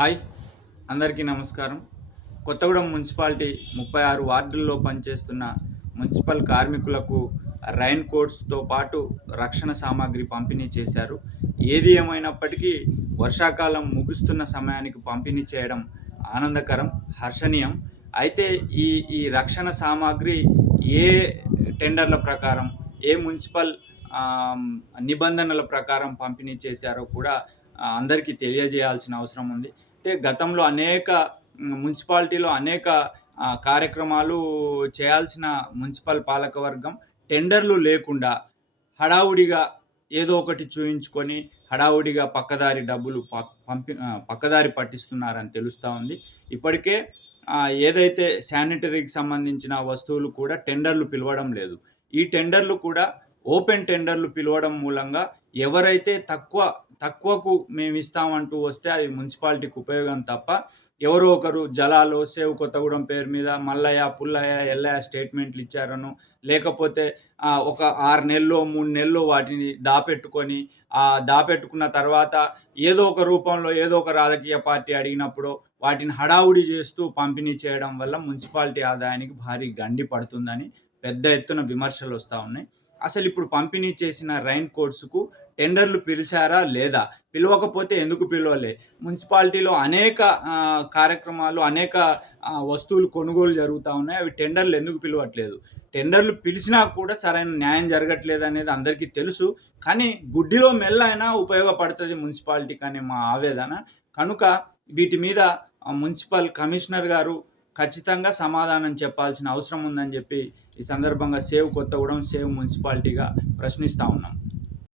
Hi అందరికీ నమస్కారం. Kothagudem municipality ముప్పై ఆరు వార్డుల్లో పనిచేస్తున్న మున్సిపల్ కార్మికులకు రైన్ కోట్స్తో పాటు రక్షణ సామాగ్రి పంపిణీ చేశారు. ఏది ఏమైనప్పటికీ వర్షాకాలం ముగుస్తున్న సమయానికి పంపిణీ చేయడం ఆనందకరం హర్షణీయం. అయితే ఈ ఈ రక్షణ సామాగ్రి ఏ టెండర్ల ప్రకారం ఏ మున్సిపల్ నిబంధనల ప్రకారం పంపిణీ చేశారో కూడా అందరికీ తెలియజేయాల్సిన అవసరం ఉంది. అయితే గతంలో అనేక మున్సిపాలిటీలో అనేక కార్యక్రమాలు చేయాల్సిన మున్సిపల్ పాలకవర్గం టెండర్లు లేకుండా హడావుడిగా ఏదో ఒకటి చూయించుకొని హడావుడిగా పక్కదారి డబ్బులు ప- పంపి పక్కదారి పట్టిస్తున్నారని తెలుస్తూ ఉంది. ఇప్పటికే ఏదైతే శానిటరీకి సంబంధించిన వస్తువులు కూడా టెండర్లు పిలవడం లేదు. ఈ టెండర్లు కూడా ఓపెన్ టెండర్లు పిలవడం మూలంగా ఎవరైతే తక్కువ తక్కువకు మేము ఇస్తామంటూ వస్తే అది మున్సిపాలిటీకి ఉపయోగం తప్ప ఎవరో ఒకరు జలాలు సేవ్ కొత్తగూడెం పేరు మీద మల్లయ్య పుల్లయ్య ఎల్లయ్య స్టేట్మెంట్లు ఇచ్చారను లేకపోతే ఒక ఆరు నెలలో మూడు నెలలో వాటిని దాపెట్టుకొని ఆ దాపెట్టుకున్న తర్వాత ఏదో ఒక రూపంలో ఏదో ఒక రాజకీయ పార్టీ అడిగినప్పుడు వాటిని హడావుడి చేస్తూ పంపిణీ చేయడం వల్ల మున్సిపాలిటీ ఆదాయానికి భారీ గండి పడుతుందని పెద్ద ఎత్తున విమర్శలు వస్తూ ఉన్నాయి. అసలు ఇప్పుడు పంపిణీ చేసిన రైన్ కోట్స్కు టెండర్లు పిలిచారా లేదా? పిలవకపోతే ఎందుకు పిలవలే? మున్సిపాలిటీలో అనేక కార్యక్రమాలు అనేక వస్తువులు కొనుగోలు జరుగుతూ ఉన్నాయి. అవి టెండర్లు ఎందుకు పిలవట్లేదు? టెండర్లు పిలిచినా కూడా సరైన న్యాయం జరగట్లేదు అనేది అందరికీ తెలుసు. కానీ గుడ్డిలో మెల్ల అయినా ఉపయోగపడుతుంది మున్సిపాలిటీకి అనే మా ఆవేదన. కనుక వీటి మీద మున్సిపల్ కమిషనర్ గారు ఖచ్చితంగా సమాధానం చెప్పాల్సిన అవసరం ఉందని చెప్పి ఈ సందర్భంగా సేవ్ కొత్తగూడెం సేవ్ మున్సిపాలిటీగా ప్రశ్నిస్తూ ఉన్నాం.